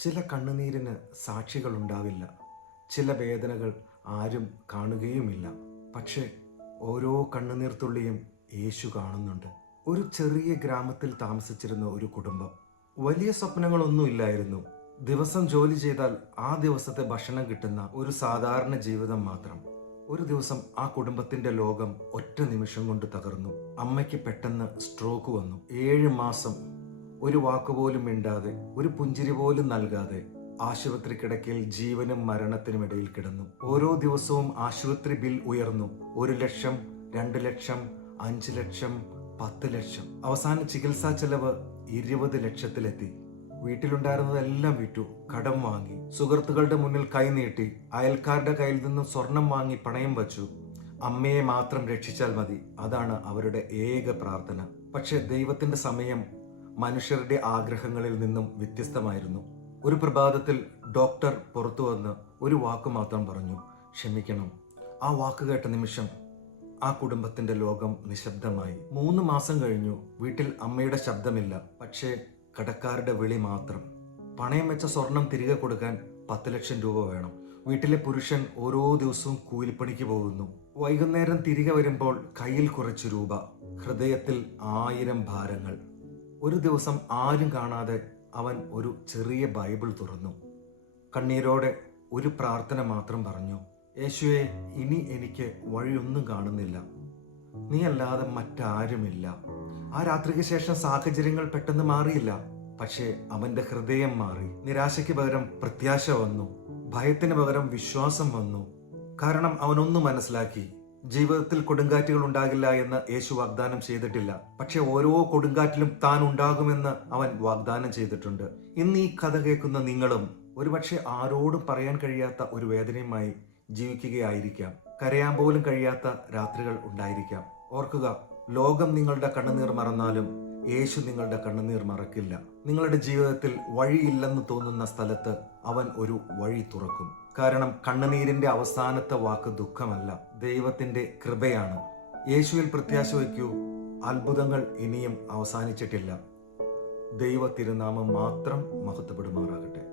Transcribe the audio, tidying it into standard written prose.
ചില കണ്ണുനീരിന് സാക്ഷികളുണ്ടാവില്ല. ചില വേദനകൾ ആരും കാണുകയുമില്ല. പക്ഷേ ഓരോ കണ്ണുനീർത്തുള്ളിയും യേശു കാണുന്നുണ്ട്. ഒരു ചെറിയ ഗ്രാമത്തിൽ താമസിച്ചിരുന്ന ഒരു കുടുംബം. വലിയ സ്വപ്നങ്ങളൊന്നുമില്ലായിരുന്നു. ദിവസം ജോലി ചെയ്താൽ ആ ദിവസത്തെ ഭക്ഷണം കിട്ടുന്ന ഒരു സാധാരണ ജീവിതം മാത്രം. ഒരു ദിവസം ആ കുടുംബത്തിന്റെ ലോകം ഒറ്റ നിമിഷം കൊണ്ട് തകർന്നു. അമ്മയ്ക്ക് പെട്ടെന്ന് സ്ട്രോക്ക് വന്നു. 7 മാസം ഒരു വാക്കുപോലും മിണ്ടാതെ, ഒരു പുഞ്ചിരി പോലും നൽകാതെ ആശുപത്രി കിടക്കയിൽ ജീവനും മരണത്തിനും ഇടയിൽ കിടന്നു. ഓരോ ദിവസവും ആശുപത്രി ബിൽ ഉയർന്നു. 1 ലക്ഷം, 2 ലക്ഷം, 5 ലക്ഷം, 10 ലക്ഷം. അവസാന ചികിത്സാ ചെലവ് 20 ലക്ഷത്തിലെത്തി. വീട്ടിലുണ്ടായിരുന്നതെല്ലാം വിറ്റു, കടം വാങ്ങി, സുഹൃത്തുക്കളുടെ മുന്നിൽ കൈനീട്ടി, അയൽക്കാരുടെ കയ്യിൽ നിന്നും സ്വർണം വാങ്ങി പണയം വച്ചു. അമ്മയെ മാത്രം രക്ഷിച്ചാൽ മതി, അതാണ് അവരുടെ ഏക പ്രാർത്ഥന. പക്ഷെ ദൈവത്തിന്റെ സമയം മനുഷ്യരുടെ ആഗ്രഹങ്ങളിൽ നിന്നും വ്യത്യസ്തമായിരുന്നു. ഒരു പ്രഭാതത്തിൽ ഡോക്ടർ പുറത്തു വന്ന് ഒരു വാക്ക് മാത്രം പറഞ്ഞു: ക്ഷമിക്കണം. ആ വാക്ക് കേട്ട നിമിഷം ആ കുടുംബത്തിന്റെ ലോകം നിശബ്ദമായി. 3 മാസം കഴിഞ്ഞു. വീട്ടിൽ അമ്മയുടെ ശബ്ദമില്ല, പക്ഷേ കടക്കാരുടെ വിളി മാത്രം. പണയം വെച്ച സ്വർണം തിരികെ കൊടുക്കാൻ 10 ലക്ഷം രൂപ വേണം. വീട്ടിലെ പുരുഷൻ ഓരോ ദിവസവും കൂലിപ്പണിക്ക് പോകുന്നു. വൈകുന്നേരം തിരികെ വരുമ്പോൾ കയ്യിൽ കുറച്ച് രൂപ, ഹൃദയത്തിൽ 1000 ഭാരങ്ങൾ. ഒരു ദിവസം ആരും കാണാതെ അവൻ ഒരു ചെറിയ ബൈബിൾ തുറന്നു. കണ്ണീരോടെ ഒരു പ്രാർത്ഥന മാത്രം പറഞ്ഞു: യേശുവേ, ഇനി എനിക്ക് വഴിയൊന്നും കാണുന്നില്ല, നീ അല്ലാതെ മറ്റാരുമില്ല. ആ രാത്രിക്ക് ശേഷം സാഹചര്യങ്ങൾ പെട്ടെന്ന് മാറിയില്ല, പക്ഷേ അവന്റെ ഹൃദയം മാറി. നിരാശയ്ക്ക് പകരം പ്രത്യാശ വന്നു, ഭയത്തിന് പകരം വിശ്വാസം വന്നു. കാരണം അവനൊന്നും മനസ്സിലാക്കി: ജീവിതത്തിൽ കൊടുങ്കാറ്റുകൾ ഉണ്ടാകില്ല എന്ന് യേശു വാഗ്ദാനം ചെയ്തിട്ടില്ല, പക്ഷെ ഓരോ കൊടുങ്കാറ്റിലും താൻ ഉണ്ടാകുമെന്ന് അവൻ വാഗ്ദാനം ചെയ്തിട്ടുണ്ട്. ഇന്ന് ഈ കഥ കേൾക്കുന്ന നിങ്ങളും ഒരുപക്ഷെ ആരോടും പറയാൻ കഴിയാത്ത ഒരു വേദനയുമായി ജീവിക്കുകയായിരിക്കാം. കരയാൻ പോലും കഴിയാത്ത രാത്രികൾ ഉണ്ടായിരിക്കാം. ഓർക്കുക, ലോകം നിങ്ങളുടെ കണ്ണുനീർ മറന്നാലും യേശു നിങ്ങളുടെ കണ്ണുനീർ മറക്കില്ല. നിങ്ങളുടെ ജീവിതത്തിൽ വഴിയില്ലെന്ന് തോന്നുന്ന സ്ഥലത്ത് അവൻ ഒരു വഴി തുറക്കും. കാരണം കണ്ണുനീരിന്റെ അവസാനത്തെ വാക്ക് ദുഃഖമല്ല, ദൈവത്തിന്റെ കൃപയാണ്. യേശുവിൽ പ്രത്യാശ വയ്ക്കൂ. അത്ഭുതങ്ങൾ ഇനിയും അവസാനിച്ചിട്ടില്ല. ദൈവ തിരുനാമം മാത്രം മഹത്വപ്പെടുമാറാകട്ടെ.